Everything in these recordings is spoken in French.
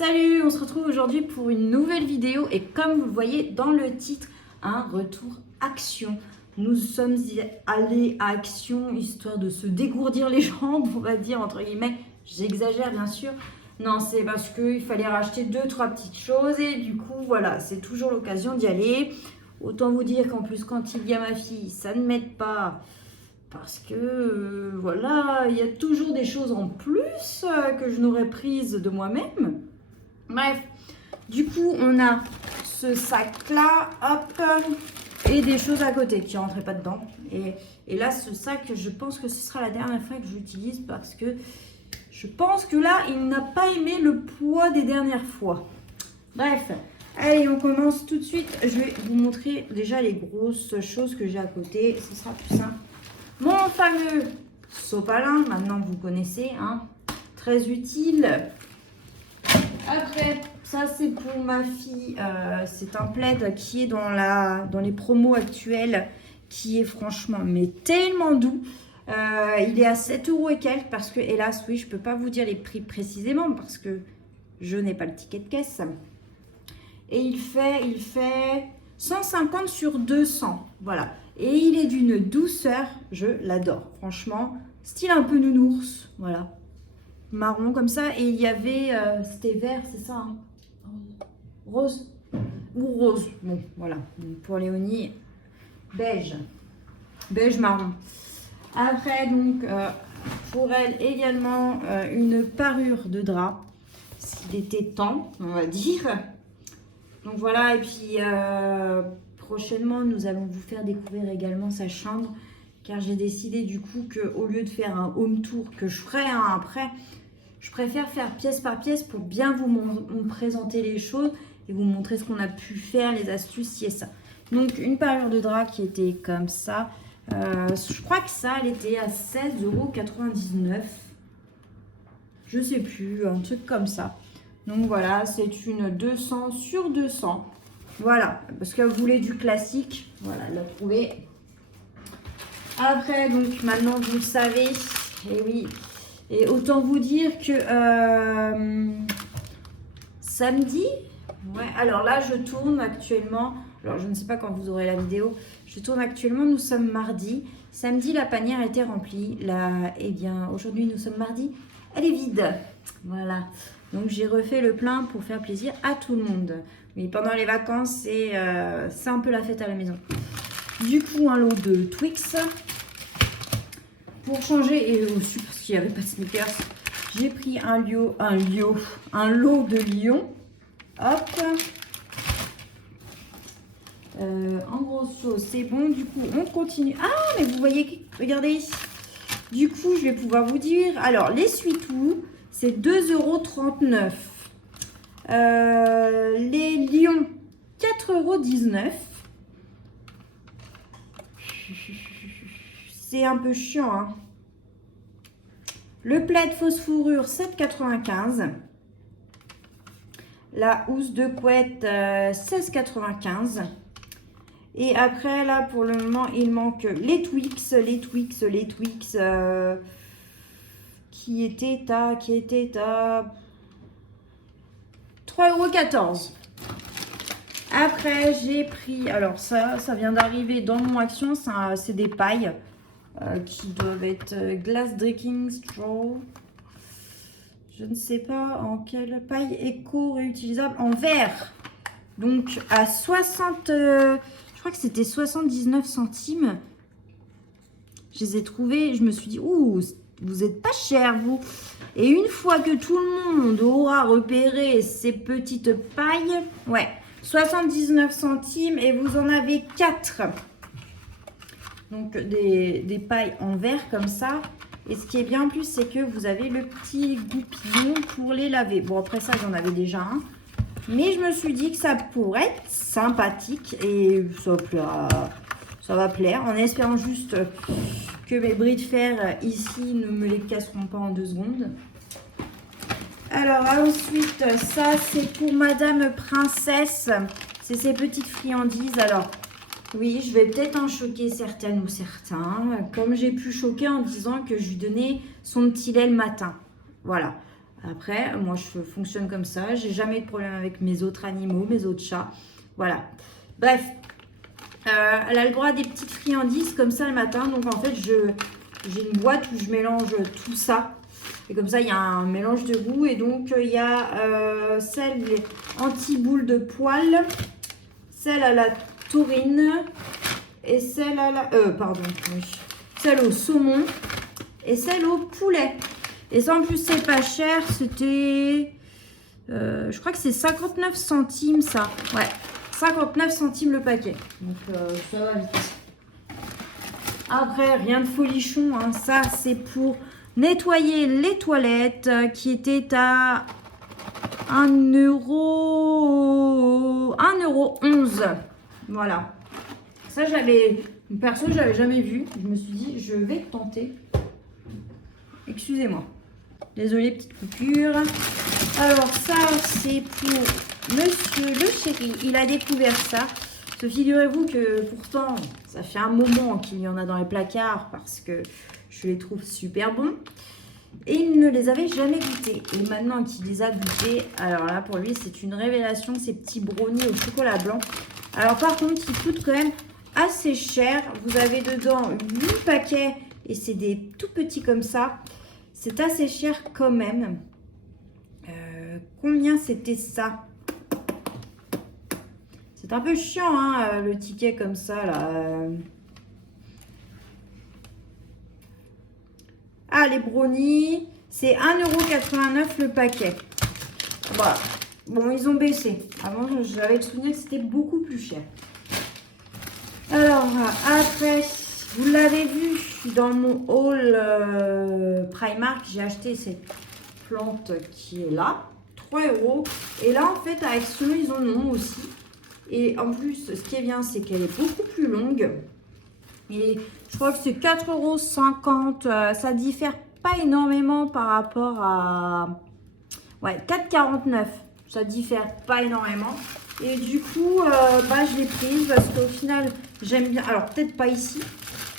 Salut, on se retrouve aujourd'hui pour une nouvelle vidéo et comme vous le voyez dans le titre, un retour action. Nous sommes allés à Action histoire de se dégourdir les jambes, on va dire entre guillemets. J'exagère bien sûr. Non, c'est parce qu'il fallait racheter 2-3 petites choses et du coup voilà, c'est toujours l'occasion d'y aller. Autant vous dire qu'en plus quand il y a ma fille, ça ne m'aide pas. Parce que voilà, il y a toujours des choses en plus que je n'aurais prises de moi-même. Bref, du coup, on a ce sac-là, hop, et des choses à côté qui ne rentraient pas dedans. Et là, ce sac, je pense que ce sera la dernière fois que je l'utilise parce que je pense que là, il n'a pas aimé le poids des dernières fois. Bref, allez, on commence tout de suite. Je vais vous montrer déjà les grosses choses que j'ai à côté. Ce sera plus simple. Mon fameux sopalin, maintenant vous connaissez, hein, très utile. Après, ça c'est pour ma fille, c'est un plaid qui est dans les promos actuels, qui est franchement mais tellement doux. Il est à 7 € et quelques parce que hélas, oui, je ne peux pas vous dire les prix précisément parce que je n'ai pas le ticket de caisse. Et il fait 150 sur 200, voilà. Et il est d'une douceur, je l'adore, franchement. Style un peu nounours, voilà. Marron comme ça. Et il y avait, c'était vert, c'est ça hein, rose ou rose. Bon, voilà. Pour Léonie, beige. Beige marron. Après, donc, pour elle également, une parure de drap. S'il était temps, on va dire. Donc voilà, et puis prochainement, nous allons vous faire découvrir également sa chambre. Car j'ai décidé du coup qu'au lieu de faire un home tour que je ferai après, je préfère faire pièce par pièce pour bien vous présenter les choses et vous montrer ce qu'on a pu faire, les astuces, ci et ça. Donc une parure de drap qui était comme ça. Je crois que ça, elle était à 16,99 €. Je sais plus, un truc comme ça. Donc voilà, c'est une 200 sur 200. Voilà, parce qu'elle voulait du classique. Voilà, elle l'a trouvé. Après, donc maintenant vous le savez, et oui, et autant vous dire que samedi, ouais, alors là je tourne actuellement, alors je ne sais pas quand vous aurez la vidéo, je tourne actuellement, nous sommes mardi. Samedi la panière était remplie, là, eh bien aujourd'hui nous sommes mardi, elle est vide, voilà. Donc j'ai refait le plein pour faire plaisir à tout le monde. Mais pendant les vacances, c'est un peu la fête à la maison. Du coup, un lot de Twix. Pour changer, et aussi parce qu'il n'y avait pas de sneakers, j'ai pris un lot de Lion. Hop. En grosse chose, c'est bon. Du coup, on continue. Ah, mais vous voyez, regardez. Du coup, je vais pouvoir vous dire. Alors, les Sweetou, c'est 2,39 €. Les Lions, 4,19 €. C'est un peu chiant, hein. Le plaid fausse fourrure, 7,95 €. La housse de couette, 16,95 €. Et après, là, pour le moment, il manque les Twix, qui étaient à 3,14 €. Après, j'ai pris, alors ça vient d'arriver dans mon action, c'est des pailles qui doivent être Glass Drinking Straw. Je ne sais pas en quelle paille éco-réutilisable, en verre. Donc à 60, je crois que c'était 79 centimes. Je les ai trouvés, je me suis dit, ouh, vous êtes pas cher vous. Et une fois que tout le monde aura repéré ces petites pailles, ouais, 79 centimes et vous en avez 4. Donc des pailles en verre comme ça. Et ce qui est bien en plus, c'est que vous avez le petit goupillon pour les laver. Bon, après ça, j'en avais déjà un. Mais je me suis dit que ça pourrait être sympathique et ça va plaire. En espérant juste que mes bris de fer ici ne me les casseront pas en 2 secondes. Alors ensuite, ça c'est pour Madame Princesse. C'est ces petites friandises. Alors oui, je vais peut-être en choquer certaines ou certains. Comme j'ai pu choquer en disant que je lui donnais son petit lait le matin. Voilà. Après, moi, je fonctionne comme ça. J'ai jamais eu de problème avec mes autres animaux, mes autres chats. Voilà. Bref, elle a le droit à des petites friandises comme ça le matin. Donc, en fait, j'ai une boîte où je mélange tout ça. Et comme ça, il y a un mélange de goût. Et donc, il y a celle anti-boule de poil, celle à la taurine et celle à la... pardon, oui. Celle au saumon et celle au poulet. Et ça, en plus, c'est pas cher. C'était... je crois que c'est 59 centimes, ça. Ouais, 59 centimes le paquet. Donc, ça va vite. Après, rien de folichon. Hein. Ça, c'est pour nettoyer les toilettes qui étaient à 1,11 €. Voilà. Ça, perso, je l'avais jamais vu. Je me suis dit, je vais tenter. Excusez-moi. Désolée, petite coupure. Alors, ça, c'est pour monsieur le chéri. Il a découvert ça. Figurez-vous que pourtant, ça fait un moment qu'il y en a dans les placards parce que je les trouve super bons. Et il ne les avait jamais goûtés. Et maintenant qu'il les a goûtés, alors là, pour lui, c'est une révélation, ces petits brownies au chocolat blanc. Alors, par contre, ils coûtent quand même assez cher. Vous avez dedans 8 paquets et c'est des tout petits comme ça. C'est assez cher quand même. Combien c'était ça? C'est un peu chiant, hein, le ticket comme ça, là. Ah, les brownies, c'est 1,89 € le paquet. Voilà. Bon, ils ont baissé. Avant, j'avais le souvenir que c'était beaucoup plus cher. Alors, après, vous l'avez vu dans mon haul Primark, j'ai acheté cette plante qui est là, 3 €. Et là, en fait, à Action, ils en ont aussi. Et en plus, ce qui est bien, c'est qu'elle est beaucoup plus longue. Et je crois que c'est 4,50 €. Ça diffère pas énormément par rapport à... Ouais, 4,49 €. Ça diffère pas énormément. Et du coup, je l'ai prise parce qu'au final, j'aime bien... Alors, peut-être pas ici,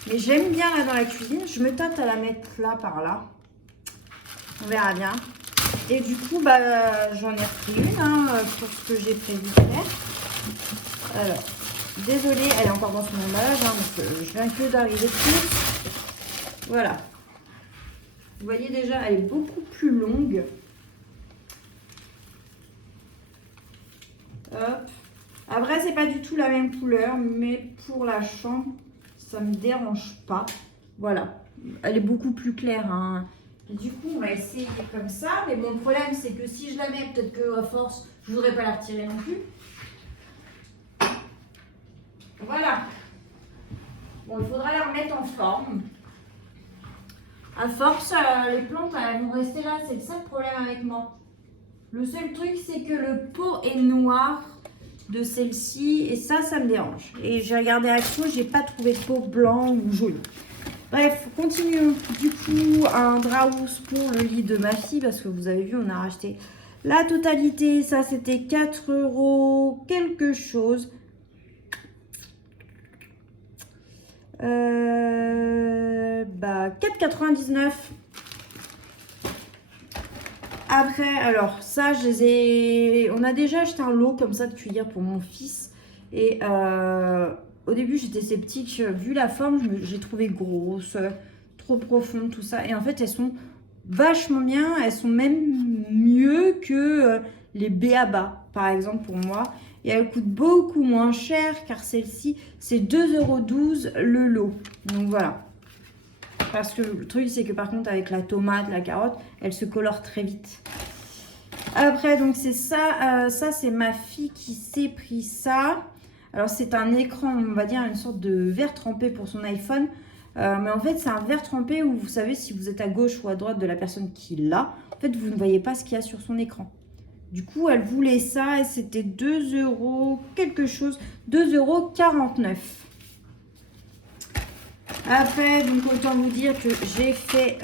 mais j'aime bien là dans la cuisine. Je me tâte à la mettre là, par là. On verra bien. Et du coup, j'en ai repris une pour ce que j'ai prévu de faire. Alors, désolée, elle est encore dans son emballage, parce que je viens que d'arriver dessus. Voilà. Vous voyez déjà, elle est beaucoup plus longue. Hop. Après, c'est pas du tout la même couleur, mais pour la chambre, ça me dérange pas. Voilà. Elle est beaucoup plus claire, hein. Et du coup, on va essayer comme ça. Mais bon, le problème, c'est que si je la mets, peut-être que à force, je voudrais pas la retirer non plus. Voilà. Bon, il faudra la remettre en forme. À force, les plantes, elles vont rester là. C'est le seul problème avec moi. Le seul truc, c'est que le pot est noir de celle-ci. Et ça me dérange. Et j'ai regardé Action, j'ai pas trouvé de pot blanc ou jaune. Bref, continuons. Du coup, un draus pour le lit de ma fille. Parce que vous avez vu, on a racheté la totalité. Ça, c'était 4 € quelque chose. 4,99 €. Après, alors ça, on a déjà acheté un lot comme ça de cuillères pour mon fils. Et au début, j'étais sceptique. Vu la forme, j'ai trouvé grosse, trop profonde, tout ça. Et en fait, elles sont vachement bien. Elles sont même mieux que les B.A.B.A, par exemple, pour moi. Et elle coûte beaucoup moins cher car celle-ci, c'est 2,12 € le lot. Donc voilà. Parce que le truc, c'est que par contre, avec la tomate, la carotte, elle se colore très vite. Après, donc c'est ça. Ça, c'est ma fille qui s'est pris ça. Alors, c'est un écran, on va dire, une sorte de verre trempé pour son iPhone. Mais en fait, c'est un verre trempé où vous savez, si vous êtes à gauche ou à droite de la personne qui l'a, en fait, vous ne voyez pas ce qu'il y a sur son écran. Du coup, elle voulait ça et c'était 2 € quelque chose, 2,49 €. Après, donc autant vous dire que j'ai fait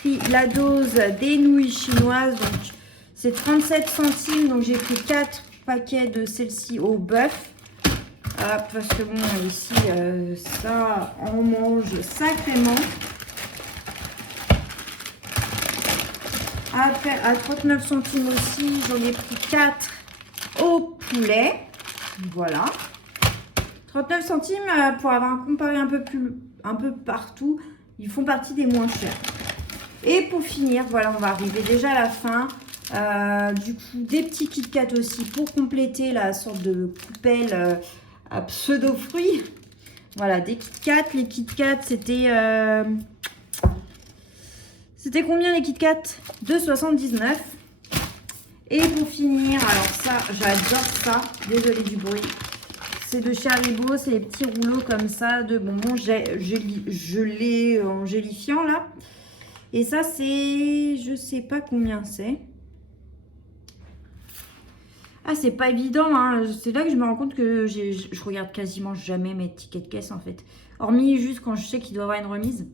pris la dose des nouilles chinoises. Donc, c'est 37 centimes. Donc, j'ai pris 4 paquets de celle-ci au bœuf. Parce que bon, ici, ça, on mange sacrément. Après, à 39 centimes aussi, j'en ai pris 4 au poulet. Voilà. 39 centimes, pour avoir comparé un peu partout, ils font partie des moins chers. Et pour finir, voilà, on va arriver déjà à la fin. Du coup, des petits Kit Kat aussi pour compléter la sorte de coupelle à pseudo-fruits. Voilà, des Kit Kat. Les Kit Kat, c'était... C'était combien les Kit Kat? 2,79. Et pour finir, alors ça, j'adore ça. Désolée du bruit. C'est de chez Haribo, c'est les petits rouleaux comme ça de bonbons gelés en gélifiant là. Et ça, c'est... Je sais pas combien c'est. Ah, c'est pas évident, hein. C'est là que je me rends compte que je regarde quasiment jamais mes tickets de caisse en fait. Hormis juste quand je sais qu'il doit y avoir une remise.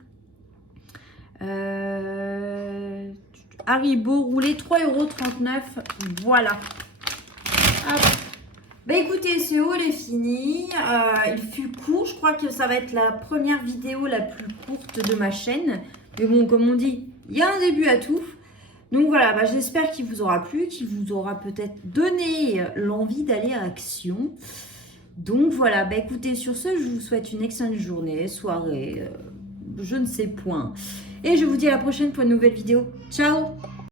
Haribo roulé 3,39 €. Voilà. Hop. Bah écoutez, ce haul est fini. Il fut court. Je crois que ça va être la première vidéo la plus courte de ma chaîne. Mais bon, comme on dit, il y a un début à tout. Donc voilà, bah, j'espère qu'il vous aura plu, qu'il vous aura peut-être donné l'envie d'aller à Action. Donc voilà, bah écoutez, sur ce, je vous souhaite une excellente journée, soirée, je ne sais point. Et je vous dis à la prochaine pour une nouvelle vidéo. Ciao!